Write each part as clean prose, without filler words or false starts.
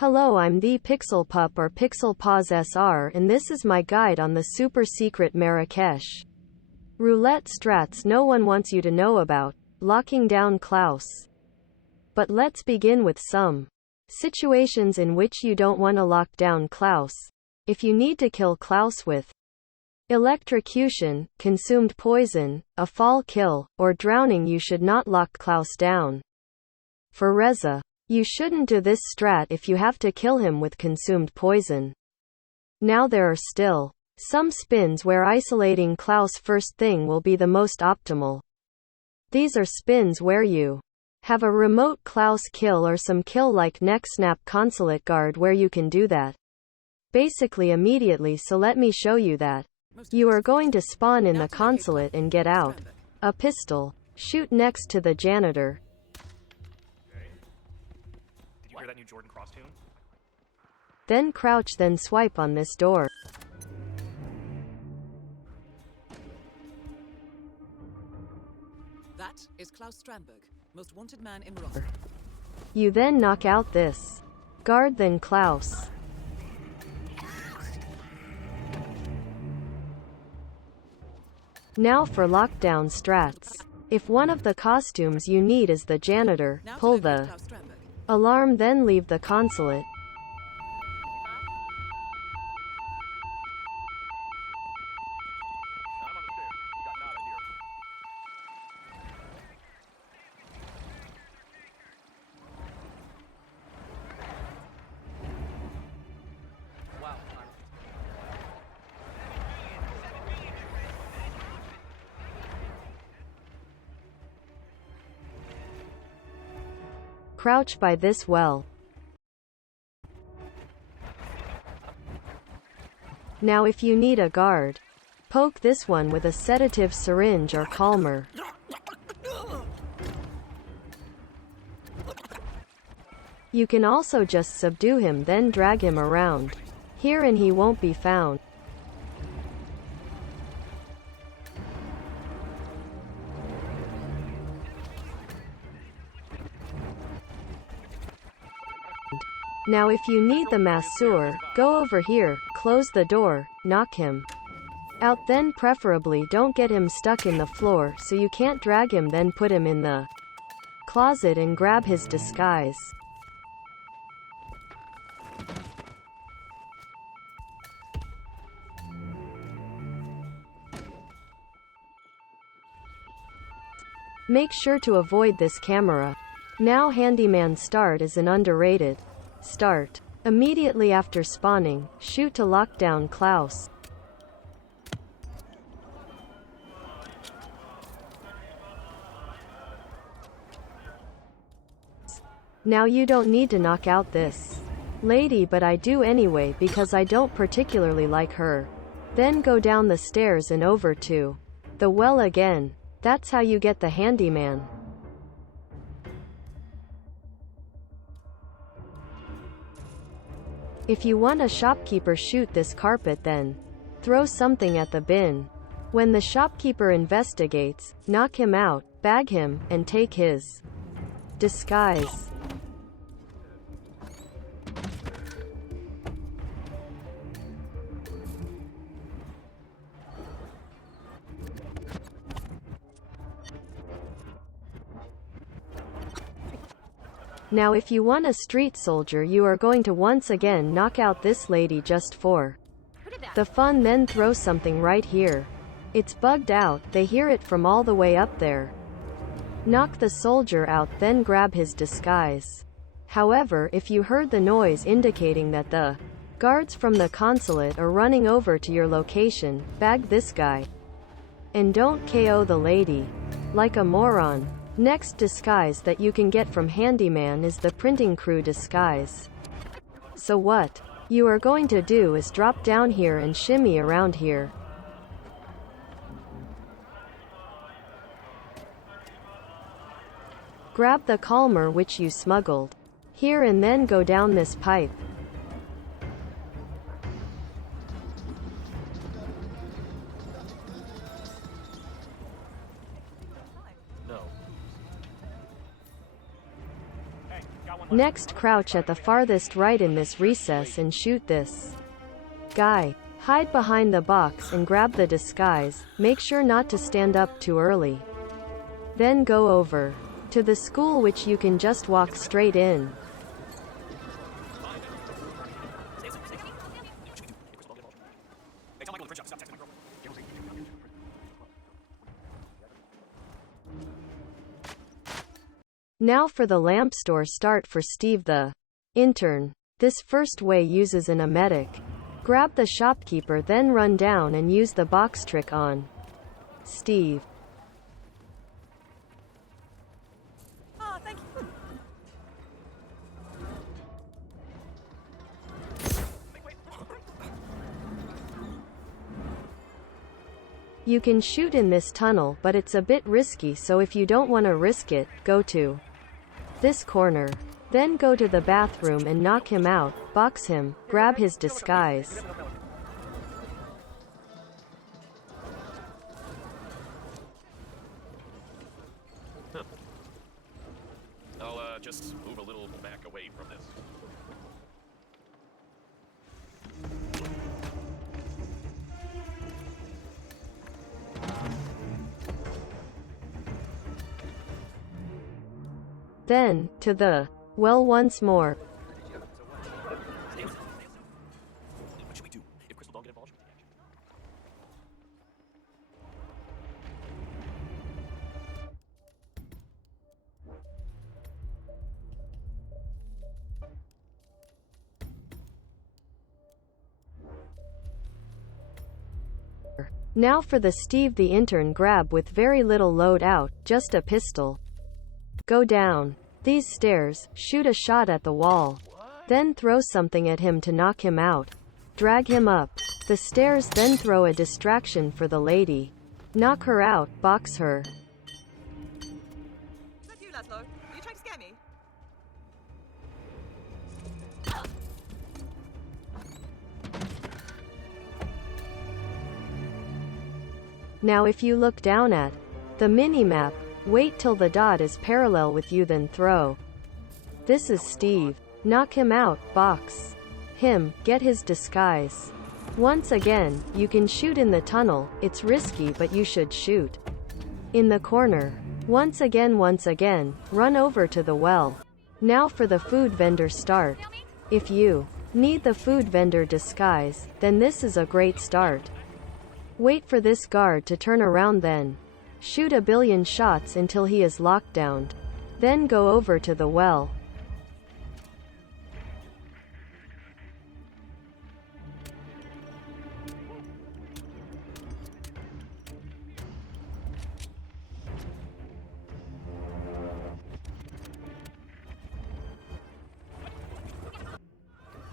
Hello, I'm the Pixel Pup or Pixel Paws SR, and this is my guide on the super secret Marrakesh Roulette strats no one wants you to know about, locking down Claus. But let's begin with some situations in which you don't want to lock down Claus. If you need to kill Claus with electrocution, consumed poison, a fall kill, or drowning, you should not lock Claus down. For Reza, you shouldn't do this strat if you have to kill him with consumed poison. Now there are still some spins where isolating Claus first thing will be the most optimal. These are spins where you have a remote Claus kill or some kill like neck snap Consulate guard where you can do that basically immediately, so let me show you that. You are going to spawn in the Consulate and get out a pistol. Shoot next to the janitor. Did you hear that new Jordan Cross tune? Then crouch, then swipe on this door. That is Claus Strandberg, most wanted man in Morocco. You then knock out this guard, then Claus. Now for lockdown strats. If one of the costumes you need is the janitor, pull the alarm, then leave the Consulate. Crouch by this well. Now if you need a guard, poke this one with a sedative syringe or calmer. You can also just subdue him, then drag him around here and he won't be found. Now if you need the masseur, go over here, close the door, knock him out, then preferably don't get him stuck in the floor so you can't drag him, then put him in the closet and grab his disguise. Make sure to avoid this camera. Now Handyman start is an underrated start. Immediately after spawning, shoot to lock down Claus. Now you don't need to knock out this lady, but I do anyway because I don't particularly like her. Then go down the stairs and over to the well again. That's how you get the Handyman. If you want a shopkeeper, shoot this carpet, then throw something at the bin. When the shopkeeper investigates, knock him out, bag him, and take his disguise. Now if you want a street soldier, you are going to once again knock out this lady just for the fun, then throw something right here. It's bugged out, they hear it from all the way up there. Knock the soldier out, then grab his disguise. However, if you heard the noise indicating that the guards from the Consulate are running over to your location, bag this guy. And don't KO the lady like a moron. Next disguise that you can get from Handyman is the printing crew disguise. So what you are going to do is drop down here and shimmy around here. Grab the calmer which you smuggled here and then go down this pipe. Next, crouch at the farthest right in this recess and shoot this guy. Hide behind the box and grab the disguise. Make sure not to stand up too early. Then go over to the school, which you can just walk straight in. Now for the lamp store start for Steve the intern. This first way uses an emetic. Grab the shopkeeper, then run down and use the box trick on Steve. Ah, thank you. You can shoot in this tunnel, but it's a bit risky, so if you don't want to risk it, go to this corner. Then go to the bathroom and knock him out, box him, grab his disguise. I'll just move a little back away from this. Then, to the well once more. What should we do if Crystal don't get involved? Now for the Steve the intern grab with very little load out, just a pistol. Go down these stairs, shoot a shot at the wall. Then throw something at him to knock him out. Drag him up the stairs, then throw a distraction for the lady. Knock her out, box her. Is that you, Laszlo? Are you trying to scare me? Now if you look down at the mini-map, wait till the dot is parallel with you, then throw. This is Steve. Knock him out, box him, get his disguise. Once again, you can shoot in the tunnel. It's risky, but you should shoot in the corner. Once again, run over to the well. Now for the food vendor start. If you need the food vendor disguise, then this is a great start. Wait for this guard to turn around, then shoot a billion shots until he is locked down. Then go over to the well.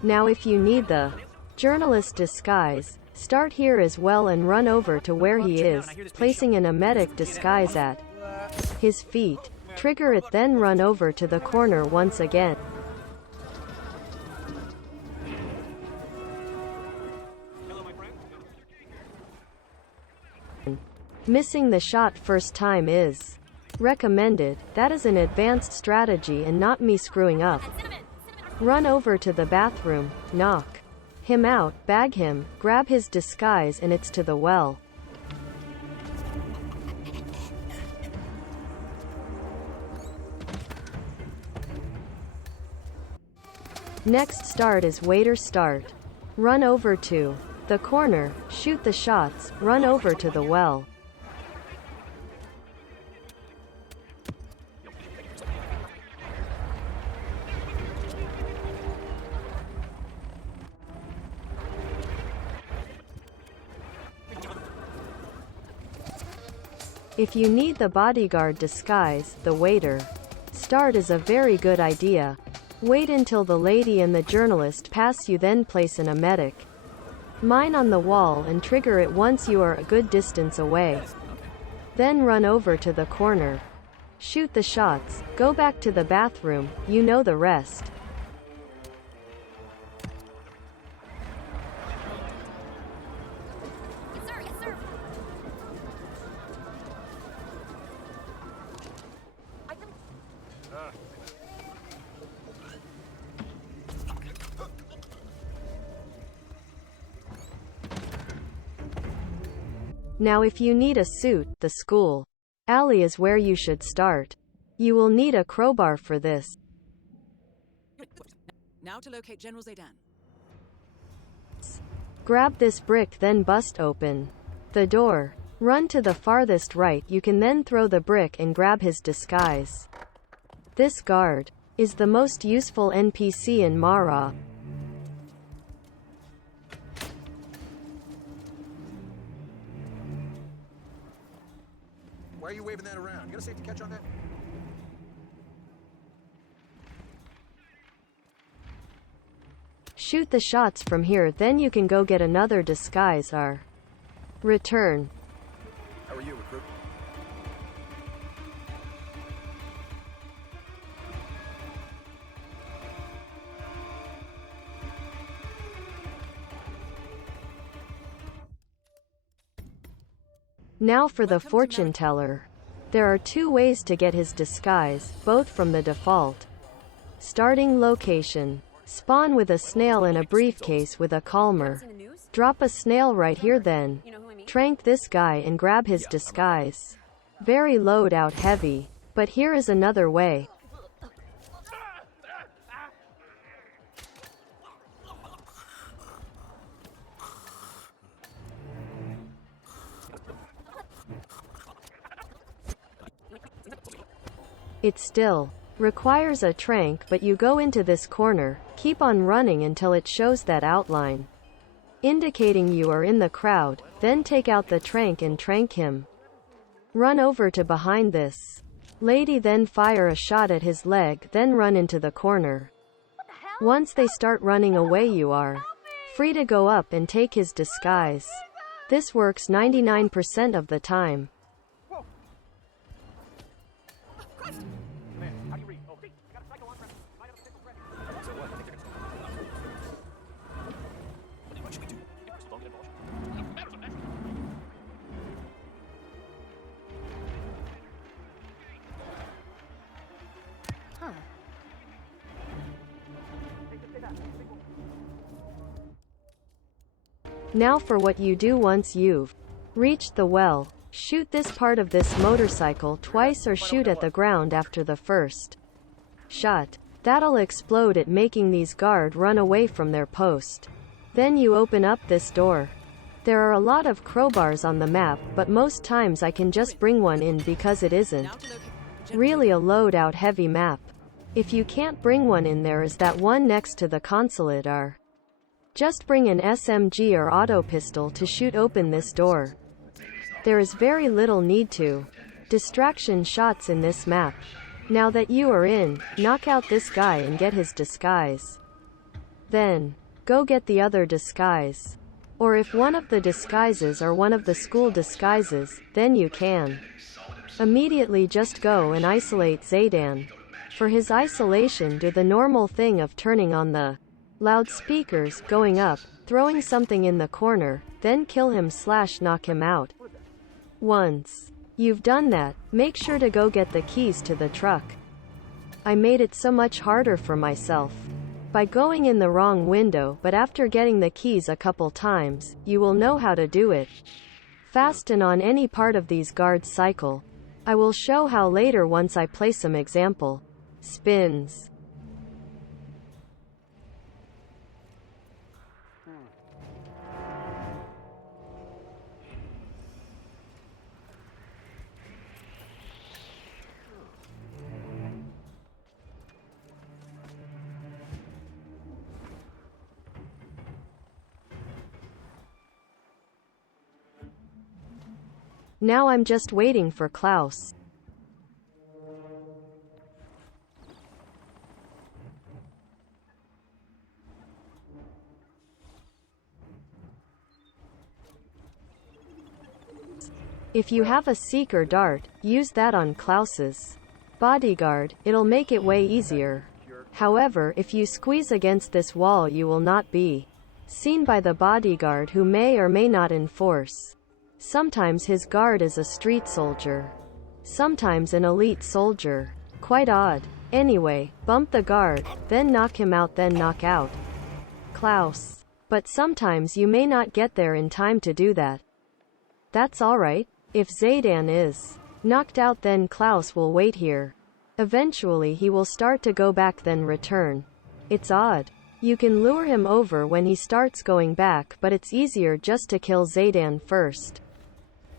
Now if you need the journalist disguise, start here as well and run over to where he is, placing an emetic disguise at his feet. Trigger it, then run over to the corner once again. Missing the shot first time is recommended. That is an advanced strategy and not me screwing up. Run over to the bathroom, knock him out, bag him, grab his disguise, and it's to the well. Next start is waiter start. Run over to the corner, shoot the shots, run over to the well. If you need the bodyguard disguise, the waiter start is a very good idea. Wait until the lady and the journalist pass you, then place an emetic mine on the wall and trigger it once you are a good distance away. Then run over to the corner. Shoot the shots, go back to the bathroom, you know the rest. Now if you need a suit, the school alley is where you should start. You will need a crowbar for this. Now to locate General Zaydan. Grab this brick, then bust open the door. Run to the farthest right. You can then throw the brick and grab his disguise. This guard is the most useful NPC in Mara. Why are you waving that around? You got a safety catch on that? Shoot the shots from here, then you can go get another disguise or return. How are you, recruit? Now for the fortune teller. There are 2 ways to get his disguise, both from the default. Starting location. Spawn with a snail in a briefcase with a calmer. Drop a snail right here, then trank this guy and grab his disguise. Very load out heavy. But here is another way. It still requires a trank, but you go into this corner, keep on running until it shows that outline indicating you are in the crowd, then take out the trank and trank him. Run over to behind this lady, then fire a shot at his leg, then run into the corner. Once they start running away, you are free to go up and take his disguise. This works 99% of the time. Now for what you do once you've reached the well. Shoot this part of this motorcycle twice or shoot at the ground after the first shot. That'll explode it, making these guard run away from their post. Then you open up this door. There are a lot of crowbars on the map, but most times I can just bring one in because it isn't really a loadout heavy map. If you can't bring one in, there is that one next to the Consulate or just bring an SMG or auto pistol to shoot open this door. There is very little need to distraction shots in this map. Now that you are in, knock out this guy and get his disguise. Then go get the other disguise. Or if one of the disguises are one of the school disguises, then you can immediately just go and isolate Zaydan. For his isolation, do the normal thing of turning on the loudspeakers, going up, throwing something in the corner, then kill him / knock him out. Once you've done that, make sure to go get the keys to the truck. I made it so much harder for myself by going in the wrong window, but after getting the keys a couple times, you will know how to do it fast and on any part of these guards cycle. I will show how later once I play some example spins. Now I'm just waiting for Klaus. If you have a seeker dart, use that on Klaus's bodyguard, it'll make it way easier. However, if you squeeze against this wall, you will not be seen by the bodyguard, who may or may not enforce. Sometimes his guard is a street soldier, sometimes an elite soldier. Quite odd. Anyway, bump the guard, then knock him out, then knock out Klaus. But sometimes you may not get there in time to do that. That's alright. If Zaydan is knocked out, then Klaus will wait here. Eventually he will start to go back then return. It's odd. You can lure him over when he starts going back, but it's easier just to kill Zaydan first.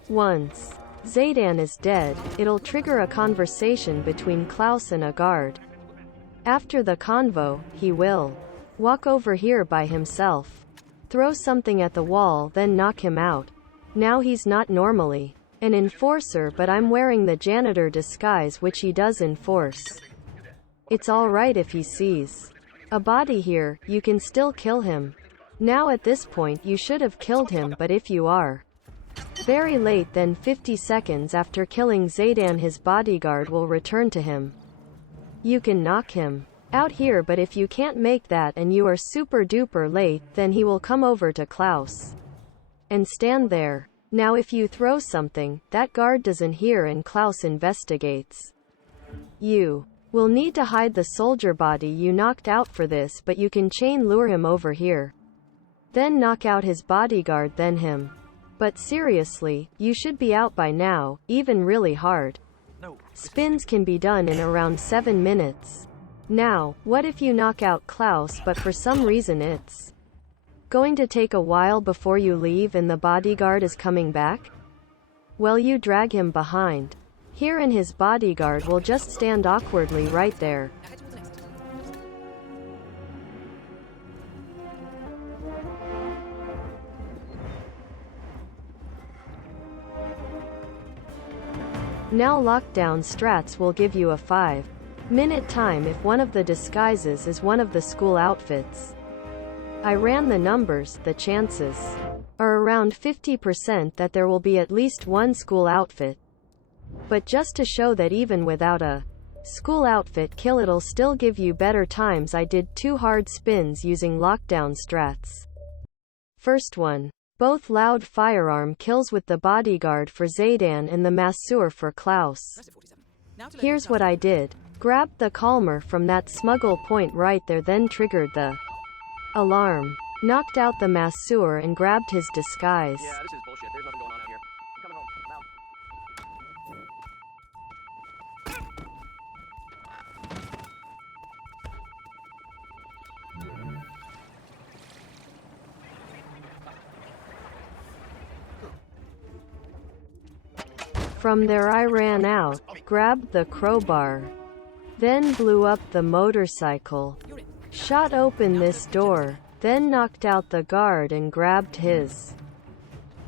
Once Zaydan is dead, it'll trigger a conversation between Klaus and a guard. After the convo, he will walk over here by himself, throw something at the wall, then knock him out. Now he's not normally an enforcer, but I'm wearing the janitor disguise which he does enforce. It's alright if he sees a body here, you can still kill him. Now at this point you should have killed him, but if you are very late, then 50 seconds after killing Zaydan his bodyguard will return to him. You can knock him out here, but if you can't make that and you are super duper late, then he will come over to Klaus and stand there. Now if you throw something, that guard doesn't hear and Klaus investigates. You will need to hide the soldier body you knocked out for this, but you can chain lure him over here. Then knock out his bodyguard, then him. But seriously, you should be out by now, even really hard spins can be done in around 7 minutes. Now, what if you knock out Klaus, but for some reason it's going to take a while before you leave and the bodyguard is coming back? Well, you drag him behind here and his bodyguard will just stand awkwardly right there. Now lockdown Strats will give you a 5-minute time if one of the disguises is one of the school outfits. I ran the numbers, the chances are around 50% that there will be at least one school outfit. But just to show that even without a school outfit kill it'll still give you better times, I did 2 hard spins using lockdown Strats. First one. Both loud firearm kills with the bodyguard for Zaydan and the masseur for Klaus. Here's what I did. Grabbed the calmer from that smuggle point right there, then triggered the alarm. Knocked out the masseur and grabbed his disguise. Yeah, this is bullshit. There's nothing going on out here. I'm coming home. I'm out. From there I ran out, grabbed the crowbar, then blew up the motorcycle, shot open this door, then knocked out the guard and grabbed his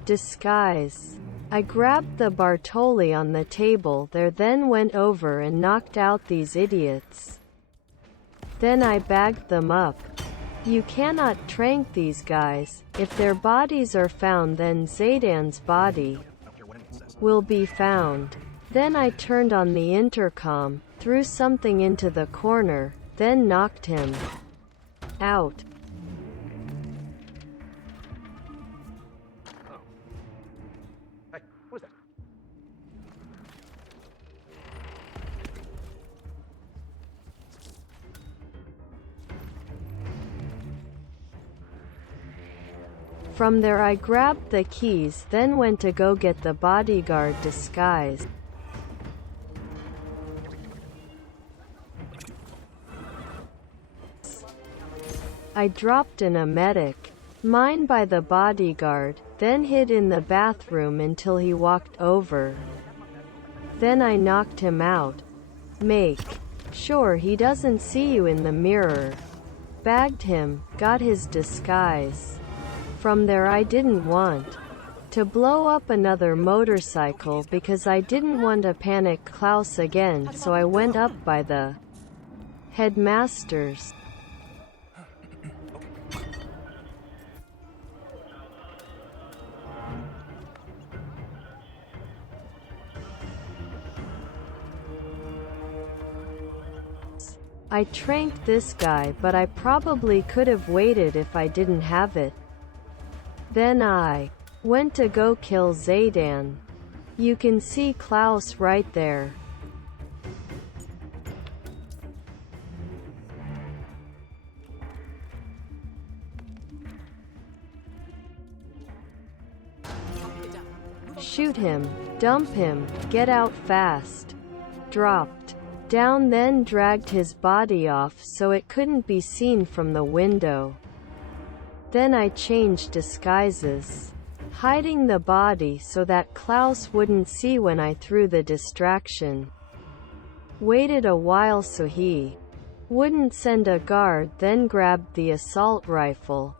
disguise. I grabbed the Bartoli on the table there, then went over and knocked out these idiots. Then I bagged them up. You cannot trank these guys. If their bodies are found, then Zaydan's body will be found. Then I turned on the intercom, threw something into the corner, then knocked him out. Hey, who is that? From there I grabbed the keys, then went to go get the bodyguard disguise. I dropped in a medic, mine by the bodyguard, then hid in the bathroom until he walked over. Then I knocked him out. Make sure he doesn't see you in the mirror. Bagged him, got his disguise. From there I didn't want to blow up another motorcycle because I didn't want to panic Klaus again, so I went up by the headmasters. I tranked this guy, but I probably could have waited if I didn't have it. Then I went to go kill Zaydan. You can see Klaus right there. Shoot him. Dump him. Get out fast. Dropped down, then dragged his body off so it couldn't be seen from the window. Then I changed disguises, hiding the body so that Klaus wouldn't see when I threw the distraction. Waited a while so he wouldn't send a guard, then grabbed the assault rifle.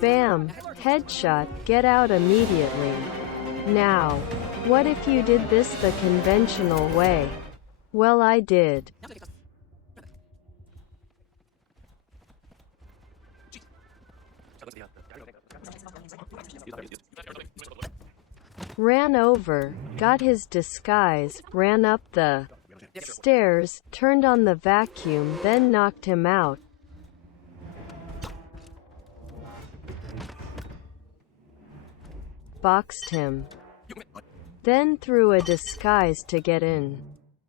Bam! Headshot. Get out immediately. Now, what if you did this the conventional way? Well, I did. Ran over, got his disguise, ran up the stairs, turned on the vacuum, then knocked him out. Boxed him. Then threw a disguise to get in.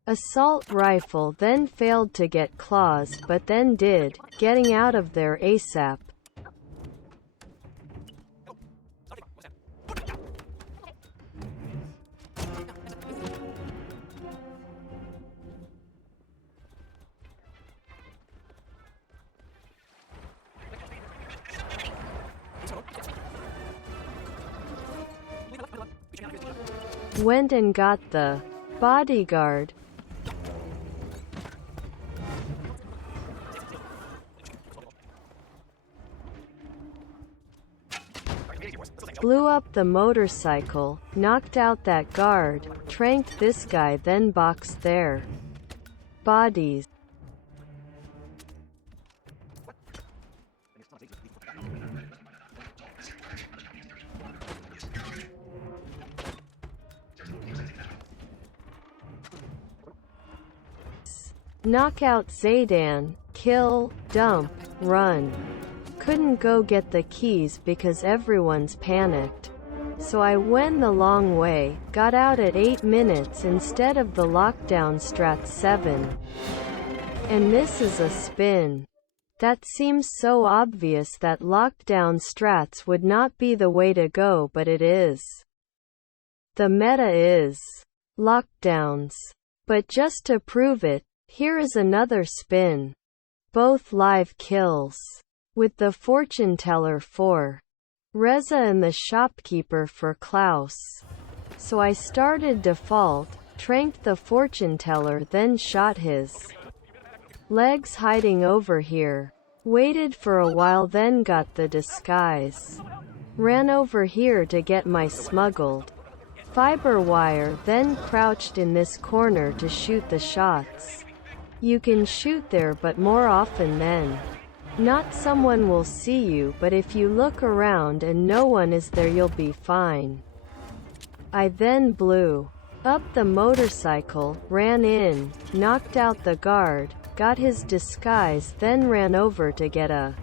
Assault rifle, then failed to get Claus, but then did, getting out of there ASAP. Went and got the bodyguard. Blew up the motorcycle, knocked out that guard, tranked this guy, then boxed their bodies. Knock out Zaydan, kill, dump, run. Couldn't go get the keys because everyone's panicked. So I went the long way, got out at 8 minutes instead of the lockdown Strat 7. And this is a spin. That seems so obvious that lockdown strats would not be the way to go, but it is. The meta is lockdowns. But just to prove it, here is another spin. Both live kills. With the fortune teller for Reza and the shopkeeper for Klaus. So I started default, tranked the fortune teller, then shot his legs hiding over here. Waited for a while, then got the disguise. Ran over here to get my smuggled fiber wire, then crouched in this corner to shoot the shots. You can shoot there, but more often than not someone will see you, but if you look around and no one is there, you'll be fine. I then blew up the motorcycle, ran in, knocked out the guard, got his disguise, then ran over to get a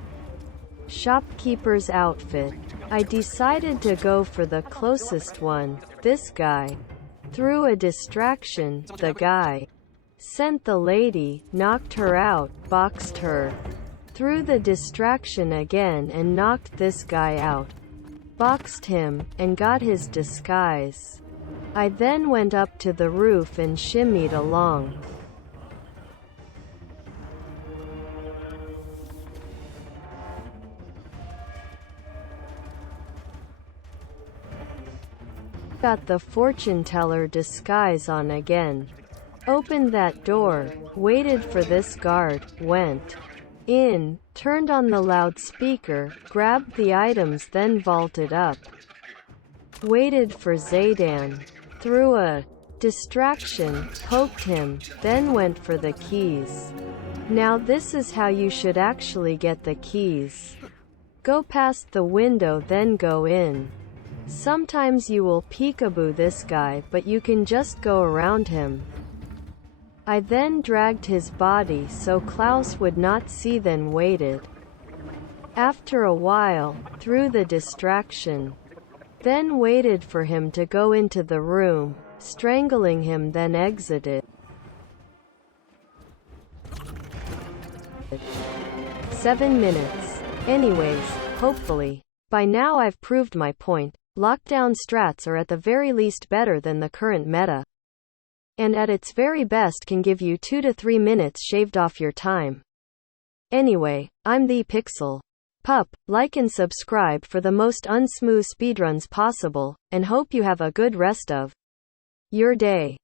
shopkeeper's outfit. I decided to go for the closest one, this guy. Through a distraction, the guy sent the lady, knocked her out, boxed her. Threw the distraction again and knocked this guy out. Boxed him, and got his disguise. I then went up to the roof and shimmied along. Got the fortune teller disguise on again. Opened that door, waited for this guard, went in, turned on the loudspeaker, grabbed the items, then vaulted up. Waited for Zaydan. Threw a distraction, poked him, then went for the keys. Now this is how you should actually get the keys. Go past the window, then go in. Sometimes you will peekaboo this guy, but you can just go around him. I then dragged his body so Klaus would not see, then waited. After a while, threw the distraction. Then waited for him to go into the room, strangling him, then exited. 7 minutes. Anyways, hopefully. By now I've proved my point. Lockdown strats are at the very least better than the current meta. And at its very best can give you 2 to 3 minutes shaved off your time. Anyway, I'm the Pixel Pup. Like and subscribe for the most unsmooth speedruns possible, and hope you have a good rest of your day.